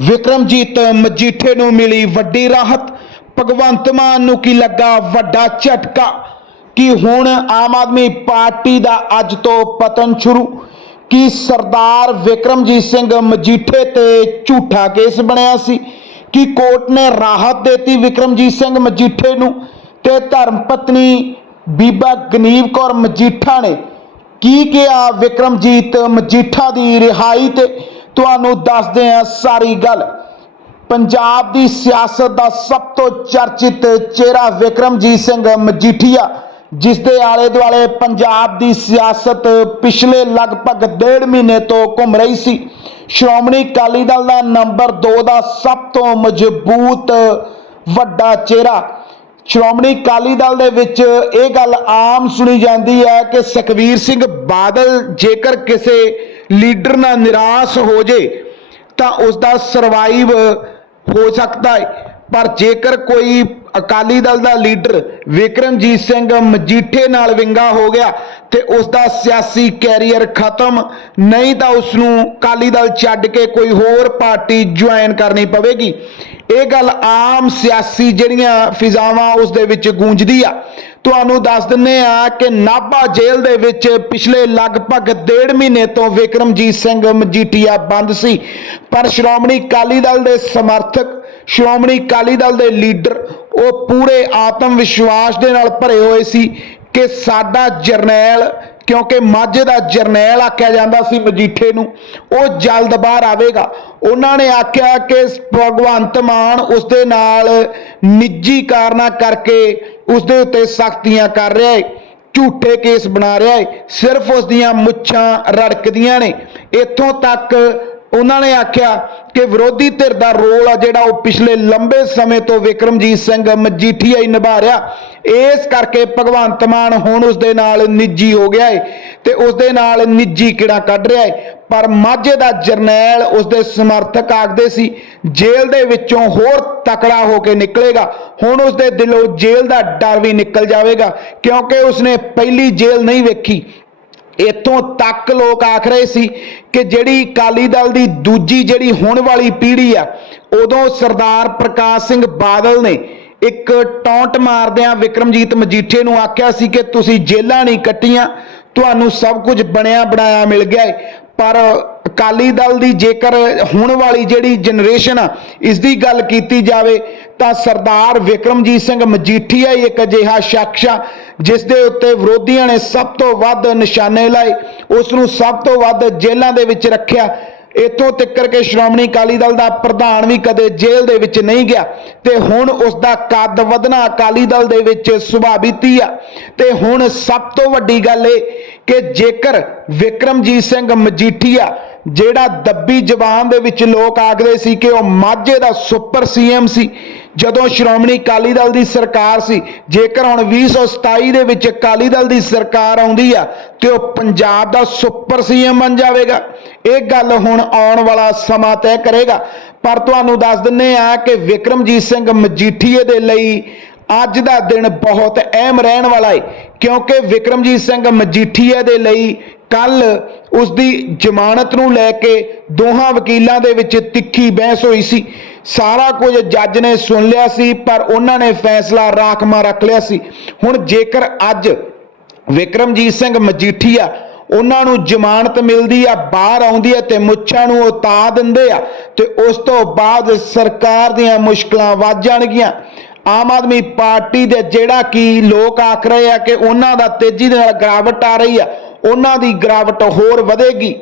ਵਿਕਰਮਜੀਤ ਮਜੀਠੇ ਨੂੰ ਮਿਲੀ ਵੱਡੀ ਰਾਹਤ। ਭਗਵੰਤ ਮਾਨ ਨੂੰ ਕੀ ਲੱਗਾ ਵੱਡਾ ਝਟਕਾ? ਕਿ ਹੁਣ ਆਮ ਆਦਮੀ ਪਾਰਟੀ ਦਾ ਅੱਜ ਤੋਂ ਪਤਨ ਸ਼ੁਰੂ? ਕਿ ਸਰਦਾਰ ਵਿਕਰਮਜੀਤ ਸਿੰਘ ਮਜੀਠੇ ਤੇ ਝੂਠਾ ਕੇਸ ਬਣਿਆ ਸੀ? ਕਿ ਕੋਰਟ ਨੇ ਰਾਹਤ ਦਿੱਤੀ ਵਿਕਰਮਜੀਤ ਸਿੰਘ ਮਜੀਠੇ ਨੂੰ? ਤੇ ਧਰਮ ਪਤਨੀ ਬੀਬਾ ਗਨੀਵ ਕੌਰ ਮਜੀਠਾ ਨੇ ਕੀ ਕਿਹਾ ਵਿਕਰਮਜੀਤ ਮਜੀਠਾ ਦੀ ਰਿਹਾਈ ਤੇ? ਤੁਹਾਨੂੰ ਦੱਸਦੇ ਹਾਂ ਸਾਰੀ ਗੱਲ। ਪੰਜਾਬ ਦੀ ਸਿਆਸਤ ਦਾ ਸਭ ਤੋਂ ਚਰਚਿਤ ਚਿਹਰਾ ਵਿਕਰਮਜੀਤ ਸਿੰਘ ਮਜੀਠੀਆ ਜਿਸ ਦੇ ਆਲੇ ਦੁਆਲੇ ਪੰਜਾਬ ਦੀ ਸਿਆਸਤ ਪਿਛਲੇ ਲਗਭਗ ਡੇਢ ਮਹੀਨੇ ਤੋਂ ਘੁੰਮ ਰਹੀ ਸੀ। ਸ਼੍ਰੋਮਣੀ ਅਕਾਲੀ ਦਲ ਦਾ ਨੰਬਰ 2 ਦਾ ਸਭ ਤੋਂ ਮਜ਼ਬੂਤ ਵੱਡਾ ਚਿਹਰਾ। ਸ਼੍ਰੋਮਣੀ ਅਕਾਲੀ ਦਲ ਦੇ ਵਿੱਚ ਇਹ ਗੱਲ ਆਮ ਸੁਣੀ ਜਾਂਦੀ ਹੈ ਕਿ ਸੁਖਵੀਰ ਸਿੰਘ ਬਾਦਲ ਜੇਕਰ ਕਿਸੇ ਲੀਡਰ ਨਾਲ ਨਿਰਾਸ਼ ਹੋ ਜੇ, ਤਾਂ ਉਸ ਦਾ ਸਰਵਾਈਵ ਹੋ ਸਕਦਾ ਹੈ। ਪਰ ਜੇਕਰ ਕੋਈ ਅਕਾਲੀ ਦਲ ਦਾ ਲੀਡਰ ਵਿਕਰਮਜੀਤ ਸਿੰਘ ਮਜੀਠੇ ਨਾਲ ਵਿੰਗਾ ਹੋ ਗਿਆ ਤੇ ਉਸ ਦਾ ਸਿਆਸੀ ਕੈਰੀਅਰ ਖਤਮ। ਨਹੀਂ ਤਾਂ ਉਸ ਨੂੰ ਅਕਾਲੀ ਦਲ ਛੱਡ ਕੇ ਕੋਈ ਹੋਰ ਪਾਰਟੀ ਜੁਆਇਨ ਕਰਨੀ ਪਵੇਗੀ। ਇਹ ਗੱਲ ਆਮ ਸਿਆਸੀ ਜਿਹੜੀਆਂ ਫਿਜ਼ਾਵਾਂ ਉਸ ਦੇ ਵਿੱਚ ਗੂੰਜਦੀ ਆ। ਤੁਹਾਨੂੰ ਦੱਸ ਦਿੰਨੇ ਆ ਕਿ ਨਾਭਾ ਜੇਲ੍ਹ ਦੇ ਵਿੱਚ ਪਿਛਲੇ ਲਗਭਗ ਡੇਢ ਮਹੀਨੇ ਤੋਂ ਵਿਕਰਮਜੀਤ ਸਿੰਘ ਮਜੀਠੀਆ ਬੰਦ ਸੀ। ਪਰ ਸ਼੍ਰੋਮਣੀ ਅਕਾਲੀ ਦਲ ਦੇ ਸਮਰਥਕ ਸ਼੍ਰੋਮਣੀ ਅਕਾਲੀ ਦਲ ਦੇ ਲੀਡਰ, ਉਹ ਪੂਰੇ ਆਤਮ ਵਿਸ਼ਵਾਸ ਦੇ ਨਾਲ ਭਰੇ ਹੋਏ ਸੀ ਕਿ ਸਾਡਾ ਜਰਨੈਲ, ਕਿਉਂਕਿ ਮਾਝੇ ਦਾ ਜਰਨੈਲ ਆਖਿਆ ਜਾਂਦਾ ਸੀ ਮਜੀਠੇ ਨੂੰ, ਉਹ ਜਲਦ ਬਾਹਰ ਆਵੇਗਾ। ਉਹਨਾਂ ਨੇ ਆਖਿਆ ਕਿ ਭਗਵੰਤ ਮਾਨ ਉਸ ਦੇ ਨਾਲ ਨਿੱਜੀ ਕਾਰਨਾ ਕਰਕੇ ਉਸ ਦੇ ਉੱਤੇ ਸਖਤੀਆਂ ਕਰ ਰਿਹਾ ਹੈ ਝੂਠੇ ਕੇਸ ਬਣਾ ਰਿਹਾ ਹੈ ਸਿਰਫ ਉਸ ਦੀਆਂ ਮੁੱਛਾਂ ਰੜਕਦੀਆਂ ਨੇ। ਇੱਥੋਂ ਤੱਕ ਉਹਨਾਂ ਨੇ ਆਖਿਆ ਕਿ ਵਿਰੋਧੀ ਧਿਰ ਦਾ ਰੋਲ ਆ ਜਿਹੜਾ ਉਹ ਪਿਛਲੇ ਲੰਬੇ ਸਮੇਂ ਤੋਂ ਵਿਕਰਮਜੀਤ ਸਿੰਘ ਮਜੀਠੀਆ ਹੀ ਨਿਭਾ ਰਿਹਾ। ਇਸ ਕਰਕੇ ਭਗਵੰਤ ਮਾਨ ਹੁਣ ਉਸ ਦੇ ਨਾਲ ਨਿੱਜੀ ਹੋ ਗਿਆ ਹੈ ਤੇ ਉਸ ਦੇ ਨਾਲ ਨਿੱਜੀ ਕਿਹੜਾ ਕੱਢ ਰਿਹਾ ਹੈ ਪਰ ਮਾਝੇ ਦਾ ਜਰਨੈਲ ਉਸ ਦੇ ਸਮਰਥਕ ਆਖਦੇ ਸੀ, ਜੇਲ੍ਹ ਦੇ ਵਿੱਚੋਂ ਹੋਰ ਤਕੜਾ ਹੋ ਕੇ ਨਿਕਲੇਗਾ। ਹੁਣ ਉਸ ਦੇ ਦਿਲੋਂ ਜੇਲ੍ਹ ਦਾ ਡਰ ਵੀ ਨਿਕਲ ਜਾਵੇਗਾ, ਕਿਉਂਕਿ ਉਸਨੇ ਪਹਿਲੀ ਜੇਲ੍ਹ ਨਹੀਂ ਵੇਖੀ। ਇੱਥੋਂ ਤੱਕ ਲੋਕ ਆਖ ਰਹੇ ਸੀ ਕਿ ਜਿਹੜੀ ਅਕਾਲੀ ਦਲ ਦੀ ਦੂਜੀ ਜਿਹੜੀ ਹੁਣ ਵਾਲੀ ਪੀੜ੍ਹੀ ਆ, ਉਦੋਂ ਸਰਦਾਰ ਪ੍ਰਕਾਸ਼ ਸਿੰਘ ਬਾਦਲ ਨੇ ਇੱਕ ਟੌਂਟ ਮਾਰਦਿਆਂ ਵਿਕਰਮਜੀਤ ਮਜੀਠੇ ਨੂੰ ਆਖਿਆ ਸੀ ਕਿ ਤੁਸੀਂ ਜੇਲਾਂ ਨਹੀਂ ਕੱਟੀਆਂ, ਤੁਹਾਨੂੰ ਸਭ ਕੁਝ ਬਣਿਆ ਬਣਾਇਆ ਮਿਲ ਗਿਆ ਹੈ ਪਰ ਅਕਾਲੀ ਦਲ ਦੀ ਜੇਕਰ ਹੁਣ ਵਾਲੀ ਜਿਹੜੀ ਜਨਰੇਸ਼ਨ ਆ, ਇਸ ਦੀ ਗੱਲ ਕੀਤੀ ਜਾਵੇ, ਤਾਂ ਸਰਦਾਰ ਵਿਕਰਮਜੀਤ ਸਿੰਘ ਮਜੀਠੀਆ ਹੀ ਇੱਕ ਅਜਿਹਾ ਸ਼ਖਸ ਆ, ਜਿਸ ਦੇ ਉੱਤੇ ਵਿਰੋਧੀਆਂ ਨੇ ਸਭ ਤੋਂ ਵੱਧ ਨਿਸ਼ਾਨੇ ਲਾਏ, ਉਸ ਨੂੰ ਸਭ ਤੋਂ ਵੱਧ ਜੇਲ੍ਹਾਂ ਦੇ ਵਿੱਚ ਰੱਖਿਆ। ਇਤੋਂ ਤੱਕਰ ਕਿ ਸ਼੍ਰੋਮਣੀ ਅਕਾਲੀ ਦਲ ਦਾ ਪ੍ਰਧਾਨ ਵੀ ਕਦੇ ਜੇਲ੍ਹ ਦੇ ਵਿੱਚ ਨਹੀਂ ਗਿਆ, ਤੇ ਹੁਣ ਉਸ ਦਾ ਕੱਦ ਵਧਣਾ ਅਕਾਲੀ ਦਲ ਦੇ ਵਿੱਚ ਸੁਭਾਵਿਤੀ ਆ। ਤੇ ਹੁਣ ਸਭ ਤੋਂ ਵੱਡੀ ਗੱਲ ਇਹ ਕਿ ਜੇਕਰ ਵਿਕਰਮਜੀਤ ਸਿੰਘ ਮਜੀਠੀਆ ਜਿਹੜਾ ਦੱਬੀ ਜ਼ਬਾਨ ਦੇ ਵਿੱਚ ਲੋਕ ਆਖਦੇ ਸੀ ਕਿ ਉਹ ਮਾਝੇ ਦਾ ਸੁਪਰ ਸੀਐਮ ਸੀ, ਜਦੋਂ ਸ਼੍ਰੋਮਣੀ ਅਕਾਲੀ ਦਲ ਦੀ ਸਰਕਾਰ ਸੀ। ਜੇਕਰ ਹੁਣ 2027 ਦੇ ਵਿੱਚ ਅਕਾਲੀ ਦਲ ਦੀ ਸਰਕਾਰ ਆਉਂਦੀ ਆ, ਤੇ ਉਹ ਪੰਜਾਬ ਦਾ ਸੁਪਰ ਸੀਐਮ ਬਣ ਜਾਵੇਗਾ। ਇਹ ਗੱਲ ਹੁਣ ਆਉਣ ਵਾਲਾ ਸਮਾਂ ਤੈਅ ਕਰੇਗਾ। ਪਰ ਤੁਹਾਨੂੰ ਦੱਸ ਦਿੰਨੇ ਆ ਕਿ ਵਿਕਰਮਜੀਤ ਸਿੰਘ ਮਜੀਠੀਏ ਦੇ ਲਈ ਅੱਜ ਦਾ ਦਿਨ ਬਹੁਤ ਅਹਿਮ ਰਹਿਣ ਵਾਲਾ ਹੈ, ਕਿਉਂਕਿ ਵਿਕਰਮਜੀਤ ਸਿੰਘ ਮਜੀਠੀਆ ਦੇ ਲਈ ਕੱਲ ਉਸ ਦੀ ਜ਼ਮਾਨਤ ਨੂੰ ਲੈ ਕੇ ਦੋਹਾਂ ਵਕੀਲਾਂ ਦੇ ਵਿੱਚ ਤਿੱਖੀ ਬਹਿਸ ਹੋਈ ਸੀ। ਸਾਰਾ ਕੁਝ ਜੱਜ ਨੇ ਸੁਣ ਲਿਆ ਸੀ, ਪਰ ਉਹਨਾਂ ਨੇ ਫੈਸਲਾ ਰਾਖਮਾ ਰੱਖ ਲਿਆ ਸੀ। ਹੁਣ ਜੇਕਰ ਅੱਜ ਵਿਕਰਮਜੀਤ ਸਿੰਘ ਮਜੀਠੀਆ ਉਹਨਾਂ ਨੂੰ ਜ਼ਮਾਨਤ ਮਿਲਦੀ ਆ, ਬਾਹਰ ਆਉਂਦੀ ਹੈ ਤੇ ਮੁੱਛਾਂ ਨੂੰ ਉਤਾ ਦਿੰਦੇ ਆ, ਤੇ ਉਸ ਤੋਂ ਬਾਅਦ ਸਰਕਾਰ ਦੀਆਂ ਮੁਸ਼ਕਲਾਂ ਵੱਧ ਜਾਣਗੀਆਂ। ਆਮ ਆਦਮੀ ਪਾਰਟੀ ਦੇ ਜਿਹੜਾ ਕਿ ਲੋਕ ਆਖ ਰਹੇ ਆ ਕਿ ਉਹਨਾਂ ਦਾ ਤੇਜ਼ੀ ਦੇ ਨਾਲ ਗਰਾਵਟ ਆ ਰਹੀ ਆ, ਉਹਨਾਂ ਦੀ ਗਰਾਵਟ ਹੋਰ ਵਧੇਗੀ।